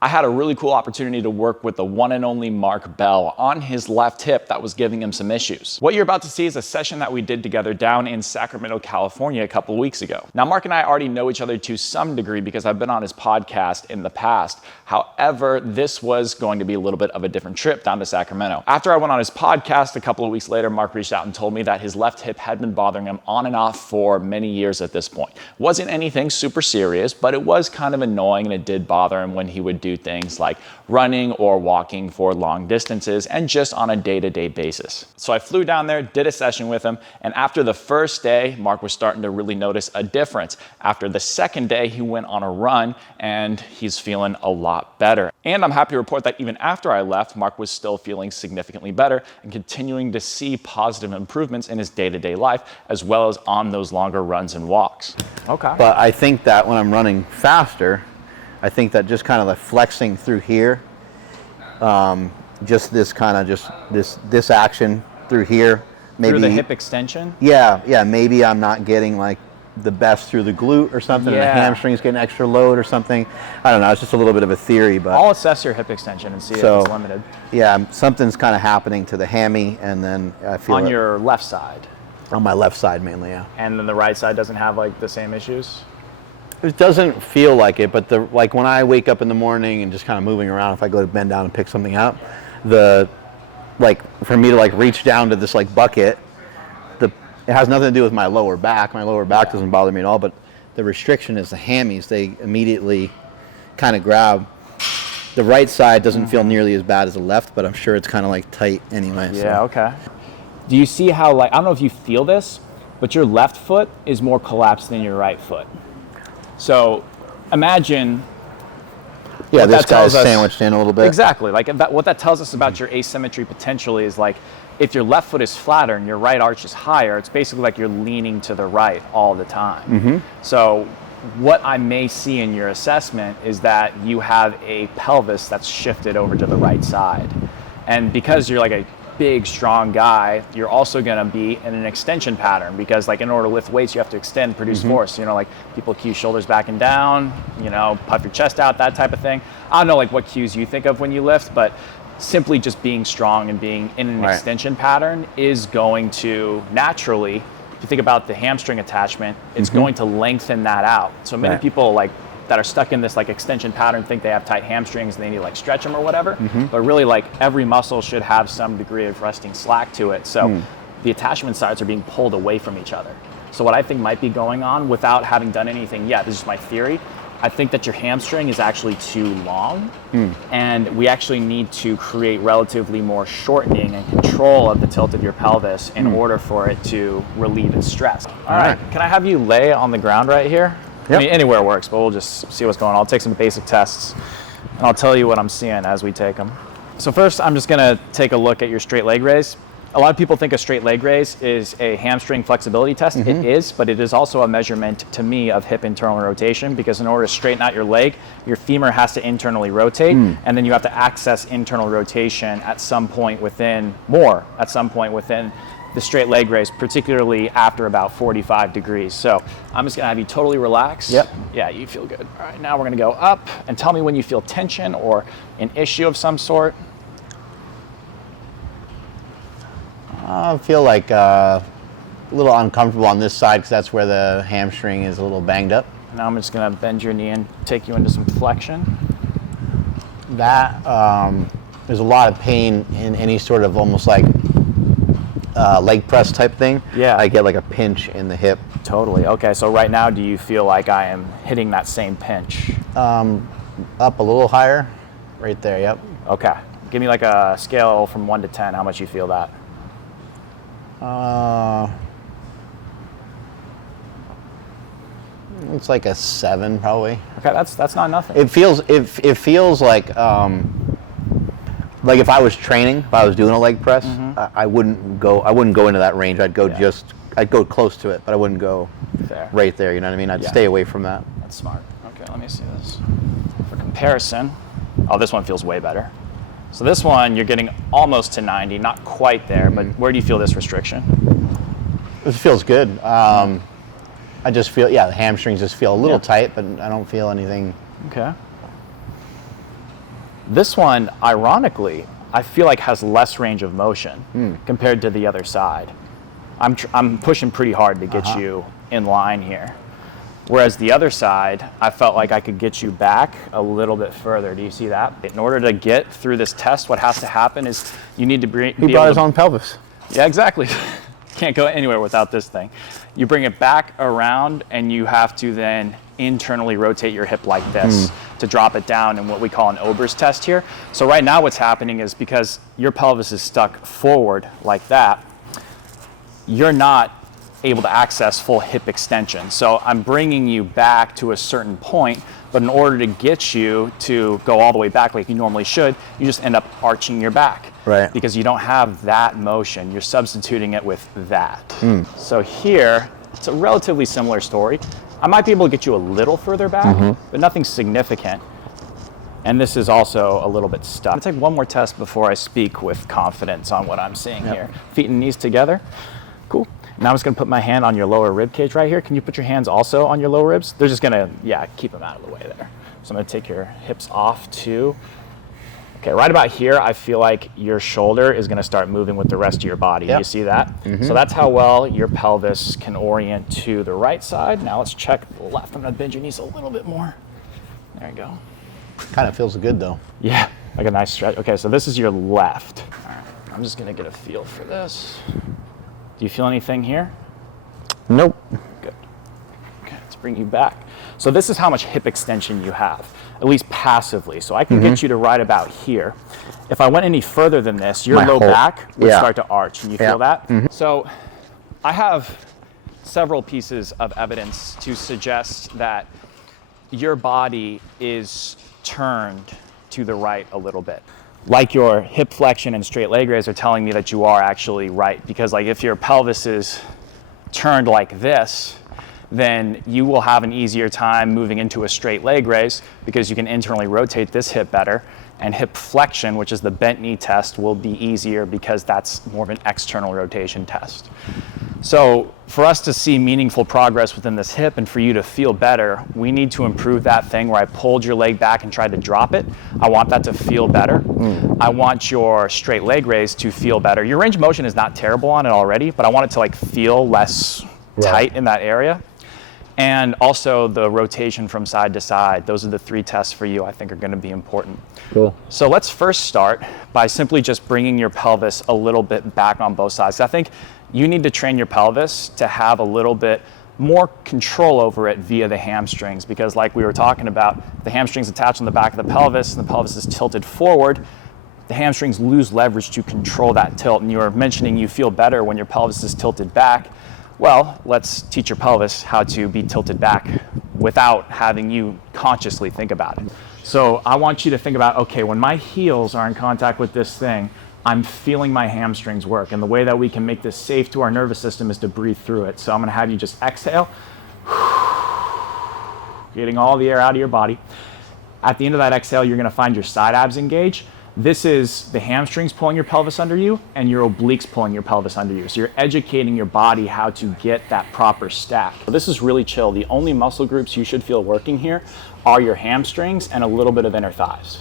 I had a really cool opportunity to work with the one and only Mark Bell on his left hip that was giving him some issues. What you're about to see is a session that we did together down in Sacramento, California a couple of weeks ago. Now, Mark and I already know each other to some degree because I've been on his podcast in the past. However, this was going to be a little bit of a different trip down to Sacramento. After I went on his podcast a couple of weeks later, Mark reached out and told me that his left hip had been bothering him on and off for many years at this point. Wasn't anything super serious, but it was kind of annoying and it did bother him when he would do things like running or walking for long distances and just on a day-to-day basis. So I flew down there, did a session with him, and after the first day, Mark was starting to really notice a difference. After the second day, he went on a run and he's feeling a lot better. And I'm happy to report that even after I left, Mark was still feeling significantly better and continuing to see positive improvements in his day-to-day life, as well as on those longer runs and walks. Okay. But I think that when I'm running faster, I think that just kind of like flexing through here, just this kind of just this action through here, maybe Through the hip extension? Yeah, maybe I'm not getting like the best through the glute or something, and the hamstring's getting extra load or something. I don't know, it's just a little bit of a theory, but I'll assess your hip extension and see if it's limited. Yeah, something's kind of happening to the hammy, and then I feel on your left side. On my left side mainly, yeah. And then the right side doesn't have like the same issues? It doesn't feel like it, but like when I wake up in the morning and just kind of moving around, if I go to bend down and pick something up, for me to like reach down to this like bucket, it has nothing to do with my lower back. My lower back doesn't bother me at all, but the restriction is the hammies. They immediately kind of grab. The right side doesn't feel nearly as bad as the left, but I'm sure it's kind of like tight anyway. Yeah, okay. Do you see how, like, I don't know if you feel this, but your left foot is more collapsed than your right foot. So imagine. Yeah, this guy's sandwiched in a little bit. Exactly. Like what that tells us about your asymmetry potentially is like, if your left foot is flatter and your right arch is higher, it's basically like you're leaning to the right all the time. Mm-hmm. So what I may see in your assessment is that you have a pelvis that's shifted over to the right side. And because you're like a big, strong guy, you're also going to be in an extension pattern because like in order to lift weights, you have to extend, produce force. You know, like people cue shoulders back and down, you know, puff your chest out, that type of thing. I don't know like what cues you think of when you lift, but simply just being strong and being in an extension pattern is going to naturally, if you think about the hamstring attachment, it's going to lengthen that out. So many people like that are stuck in this like extension pattern think they have tight hamstrings and they need to like stretch them or whatever, but really like every muscle should have some degree of resting slack to it. So the attachment sides are being pulled away from each other. So what I think might be going on without having done anything yet, this is my theory, I think that your hamstring is actually too long and we actually need to create relatively more shortening and control of the tilt of your pelvis in order for it to relieve its stress. All right, can I have you lay on the ground right here? Yep. I mean, anywhere works, but we'll just see what's going on. I'll take some basic tests and I'll tell you what I'm seeing as we take them. So first, I'm just gonna take a look at your straight leg raise. A lot of people think a straight leg raise is a hamstring flexibility test. It is, but it is also a measurement to me of hip internal rotation because in order to straighten out your leg, your femur has to internally rotate and then you have to access internal rotation at some point within the straight leg raise, particularly after about 45 degrees. So I'm just gonna have you totally relax. Yep. Yeah, you feel good. All right, now we're gonna go up and tell me when you feel tension or an issue of some sort. I feel like a little uncomfortable on this side because that's where the hamstring is a little banged up. Now I'm just gonna bend your knee and take you into some flexion. That, there's a lot of pain in any sort of almost like leg press type thing. Yeah. I get like a pinch in the hip. Totally. Okay, so right now, do you feel like I am hitting that same pinch? Up a little higher, right there, yep. Okay. Give me like a scale from 1 to 10, how much you feel that? It's like a 7 probably. Okay, that's not nothing. It feels like if I was training, if I was doing a leg press, I wouldn't go into that range. I'd go I'd go close to it, but I wouldn't go right there, you know what I mean? I'd stay away from that. That's smart. Okay, let me see this. For comparison, oh, this one feels way better. So this one, you're getting almost to 90, not quite there, but where do you feel this restriction? It feels good. I just feel, the hamstrings just feel a little tight, but I don't feel anything. Okay. This one, ironically, I feel like has less range of motion compared to the other side. I'm pushing pretty hard to get you in line here. Whereas the other side, I felt like I could get you back a little bit further. Do you see that? In order to get through this test, what has to happen is you need to be He brought his own pelvis. Yeah, exactly. Can't go anywhere without this thing. You bring it back around and you have to then internally rotate your hip like this to drop it down in what we call an Ober's test here. So right now what's happening is because your pelvis is stuck forward like that, you're not able to access full hip extension. So I'm bringing you back to a certain point, but in order to get you to go all the way back like you normally should, you just end up arching your back. Right. Because you don't have that motion. You're substituting it with that. So here, it's a relatively similar story. I might be able to get you a little further back, but nothing significant. And this is also a little bit stuck. I'm gonna take one more test before I speak with confidence on what I'm seeing here. Feet and knees together. Cool. Now I'm just gonna put my hand on your lower rib cage right here. Can you put your hands also on your lower ribs? They're just gonna, keep them out of the way there. So I'm gonna take your hips off too. Okay, right about here, I feel like your shoulder is gonna start moving with the rest of your body. Yep. You see that? So that's how well your pelvis can orient to the right side. Now let's check the left. I'm gonna bend your knees a little bit more. There you go. Kind of feels good though. Yeah, like a nice stretch. Okay, so this is your left. All right, I'm just gonna get a feel for this. Do you feel anything here? Nope. Good. Okay, let's bring you back. So this is how much hip extension you have, at least passively. So I can get you to right about here. If I went any further than this, your My low whole- back would yeah. start to arch. And you feel that? So I have several pieces of evidence to suggest that your body is turned to the right a little bit. Like your hip flexion and straight leg raise are telling me that you are actually right, because like if your pelvis is turned like this, then you will have an easier time moving into a straight leg raise because you can internally rotate this hip better, and hip flexion, which is the bent knee test, will be easier because that's more of an external rotation test. So for us to see meaningful progress within this hip and for you to feel better, we need to improve that thing where I pulled your leg back and tried to drop it. I want that to feel better. I want your straight leg raise to feel better. Your range of motion is not terrible on it already, but I want it to like feel less tight in that area. And also the rotation from side to side. Those are the 3 tests for you I think are gonna be important. Cool. So let's first start by simply just bringing your pelvis a little bit back on both sides. I think you need to train your pelvis to have a little bit more control over it via the hamstrings, because like we were talking about, the hamstrings attached on the back of the pelvis and the pelvis is tilted forward, the hamstrings lose leverage to control that tilt. And you were mentioning you feel better when your pelvis is tilted back. Well, let's teach your pelvis how to be tilted back without having you consciously think about it. So I want you to think about, okay, when my heels are in contact with this thing, I'm feeling my hamstrings work. And the way that we can make this safe to our nervous system is to breathe through it. So I'm gonna have you just exhale, getting all the air out of your body. At the end of that exhale, you're gonna find your side abs engage. This is the hamstrings pulling your pelvis under you and your obliques pulling your pelvis under you. So you're educating your body how to get that proper stack. So this is really chill. The only muscle groups you should feel working here are your hamstrings and a little bit of inner thighs.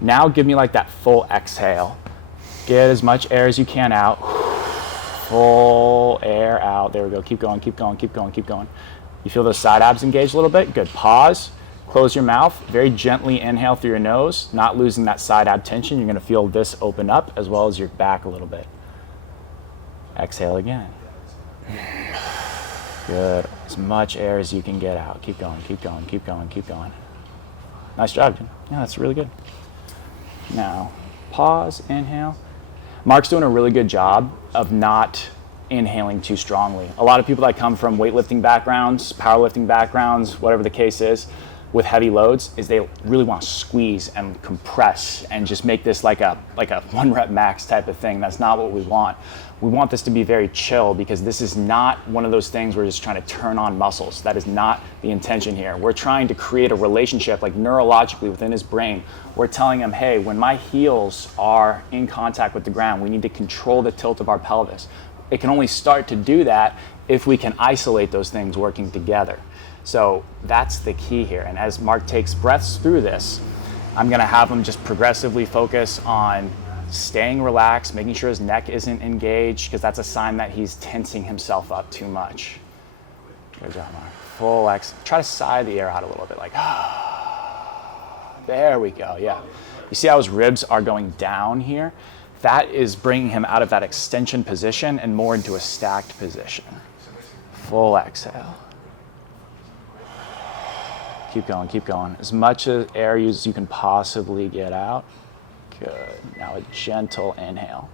Now give me like that full exhale. Get as much air as you can out. Full air out. There we go. Keep going, keep going, keep going, keep going. You feel those side abs engage a little bit? Good. Pause. Close your mouth. Very gently inhale through your nose, not losing that side ab tension. You're going to feel this open up as well as your back a little bit. Exhale again. Good. As much air as you can get out. Keep going, keep going, keep going, keep going. Nice job, Jim. Yeah, that's really good. Now, pause, inhale. Mark's doing a really good job of not inhaling too strongly. A lot of people that come from weightlifting backgrounds, powerlifting backgrounds, whatever the case is, with heavy loads, is they really want to squeeze and compress and just make this like a 1 rep max type of thing. That's not what we want. We want this to be very chill, because this is not one of those things we're just trying to turn on muscles. That is not the intention here. We're trying to create a relationship, like neurologically within his brain. We're telling him, hey, when my heels are in contact with the ground, we need to control the tilt of our pelvis. It can only start to do that if we can isolate those things working together. So that's the key here. And as Mark takes breaths through this, I'm gonna have him just progressively focus on staying relaxed, making sure his neck isn't engaged, because that's a sign that he's tensing himself up too much. Good job, Mark. Full exhale. Try to sigh the air out a little bit, like, there we go, yeah. You see how his ribs are going down here? That is bringing him out of that extension position and more into a stacked position. Full exhale. Keep going, keep going. As much air as you can possibly get out. Good. Now a gentle inhale.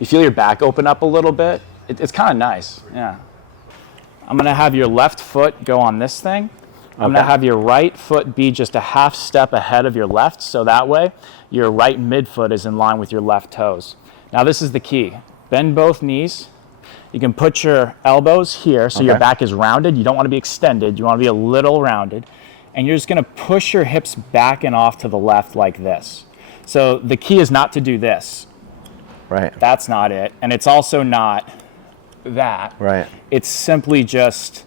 You feel your back open up a little bit? It's kind of nice, yeah. I'm gonna have your left foot go on this thing. I'm gonna have your right foot be just a half step ahead of your left, so that way your right midfoot is in line with your left toes. Now this is the key. Bend both knees. You can put your elbows here so your back is rounded. You don't want to be extended. You want to be a little rounded. And you're just going to push your hips back and off to the left like this. So the key is not to do this. Right. That's not it. And it's also not that. Right. It's simply just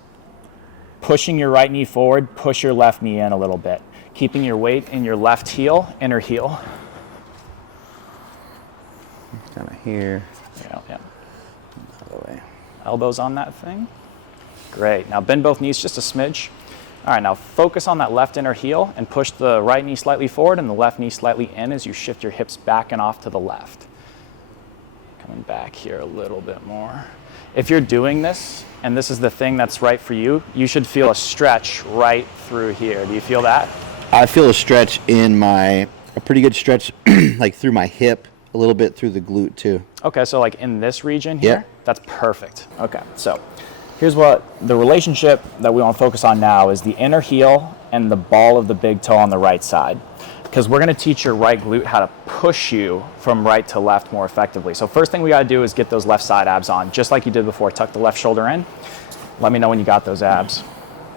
pushing your right knee forward, push your left knee in a little bit. Keeping your weight in your left heel, inner heel. Kind of here. Yeah. Other way. Elbows on that thing. Great. Now bend both knees just a smidge. All right, now focus on that left inner heel and push the right knee slightly forward and the left knee slightly in as you shift your hips back and off to the left. Coming back here a little bit more. If you're doing this, and this is the thing that's right for you, you should feel a stretch right through here. Do you feel that? I feel a stretch a pretty good stretch like through my hip, a little bit through the glute too. Okay, so like in this region here? Yeah. That's perfect. Okay, so here's what the relationship that we want to focus on now is the inner heel and the ball of the big toe on the right side. Because we're going to teach your right glute how to push you from right to left more effectively. So first thing we got to do is get those left side abs on, just like you did before. Tuck the left shoulder in. Let me know when you got those abs.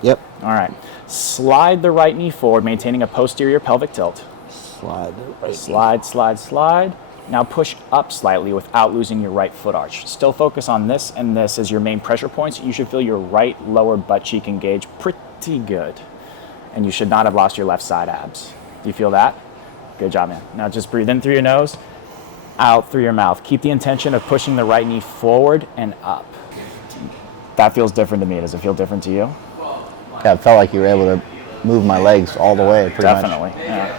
Yep. All right. Slide the right knee forward, maintaining a posterior pelvic tilt. Slide. Slide, slide, slide. Now push up slightly without losing your right foot arch. Still focus on this and this as your main pressure points. You should feel your right lower butt cheek engaged pretty good. And you should not have lost your left side abs. Do you feel that? Good job, man. Now just breathe in through your nose, out through your mouth. Keep the intention of pushing the right knee forward and up. That feels different to me. Does it feel different to you? Yeah, it felt like you were able to move my legs all the way pretty much. Definitely. Yeah.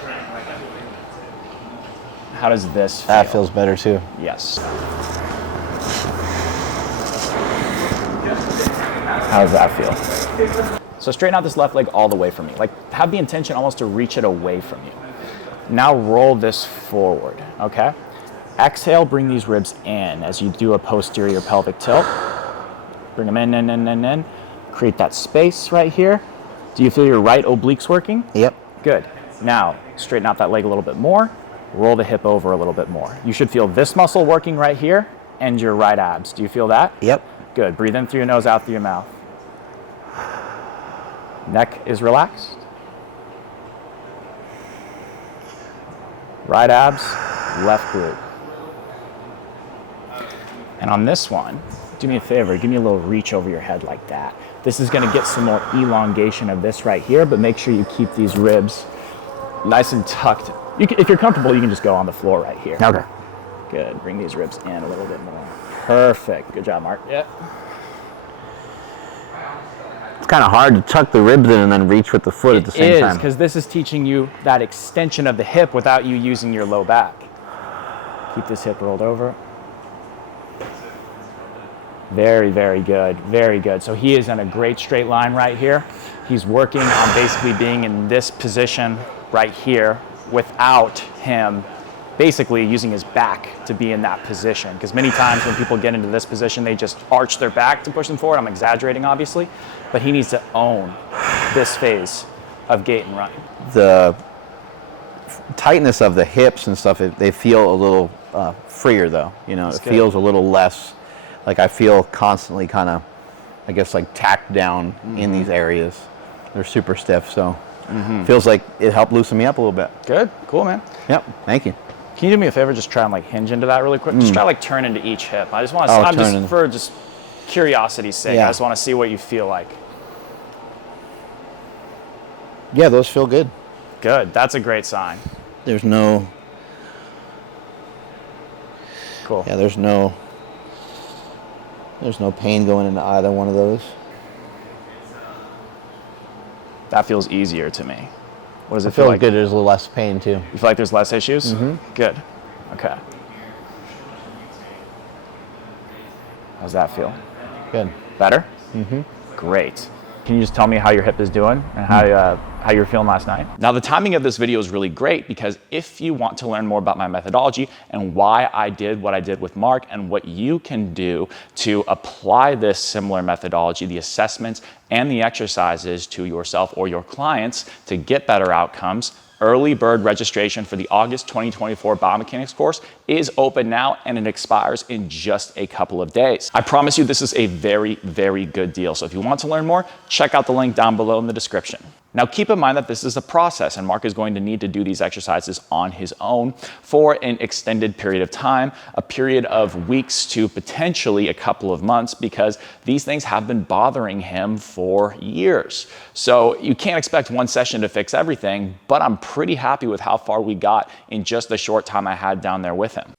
How does this feel? That feels better too. Yes. How does that feel? So straighten out this left leg all the way from me. Like have the intention almost to reach it away from you. Now roll this forward, okay? Exhale, bring these ribs in as you do a posterior pelvic tilt. Bring them in. Create that space right here. Do you feel your right obliques working? Yep. Good. Now straighten out that leg a little bit more. Roll the hip over a little bit more. You should feel this muscle working right here and your right abs. Do you feel that? Yep. Good. Breathe in through your nose, out through your mouth. Neck is relaxed. Right abs, left glute. And on this one, do me a favor, give me a little reach over your head like that. This is gonna get some more elongation of this right here, but make sure you keep these ribs nice and tucked. If you're comfortable, you can just go on the floor right here. Okay. Good. Bring these ribs in a little bit more. Perfect. Good job, Mark. Yep. It's kind of hard to tuck the ribs in and then reach with the foot at the same It is, time. because this is teaching you that extension of the hip without you using your low back. Keep this hip rolled over. Very, very good. Very good. So he is in a great straight line right here. He's working on basically being in this position right here without him basically using his back to be in that position. Because many times when people get into this position, they just arch their back to push them forward. I'm exaggerating, obviously, but he needs to own this phase of gait and run. The tightness of the hips and stuff, they feel a little freer though. You know, That's it good. feels a little less, like I feel constantly kind of, I guess like tacked down in these areas. They're super stiff, so feels like it helped loosen me up a little bit. Good. Cool, man. Yep, thank you. Can you do me a favor? Just try and like hinge into that really quick. Just try like turn into each hip. I just want to. Oh, I'm turn just in. for just curiosity's sake. Yeah. I just want to see what you feel like. Yeah, those feel good. Good. That's a great sign. There's no, Cool. yeah, there's no pain going into either one of those. That feels easier to me. What does it It feel feels like? good. There's a little less pain too. You feel like there's less issues? Good. Okay. How's that feel? Good. Better? Great. Can you just tell me how your hip is doing and how you were feeling last night? Now, the timing of this video is really great because if you want to learn more about my methodology and why I did what I did with Mark and what you can do to apply this similar methodology, the assessments and the exercises to yourself or your clients to get better outcomes, early bird registration for the August 2024 biomechanics course is open now and it expires in just a couple of days. I promise you this is a very, very good deal. So if you want to learn more, check out the link down below in the description. Now keep in mind that this is a process and Mark is going to need to do these exercises on his own for an extended period of time, a period of weeks to potentially a couple of months, because these things have been bothering him for years. So you can't expect one session to fix everything, but I'm pretty happy with how far we got in just the short time I had down there with him.